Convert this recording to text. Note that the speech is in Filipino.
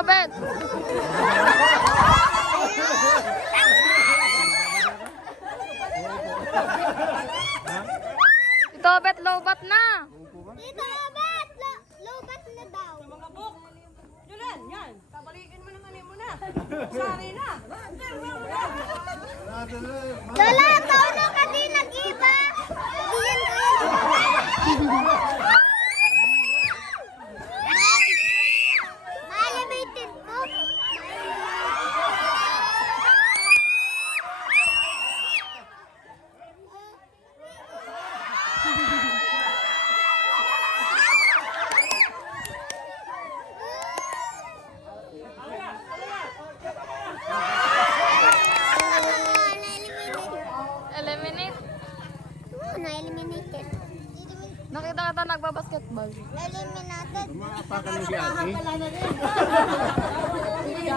Bet. Tito Bet, lobat na. Tito Bet, lobat na daw. Mga buk. Julan, yan. Kabalikin mo naman mo na. Sari na. Lola, tauno ka din nag-iba. Diyan kayo. Malimited po. Eliminate. Na-eliminated. Nakita kita nagbabasketball. Eliminated. Mga apakan mo si ate.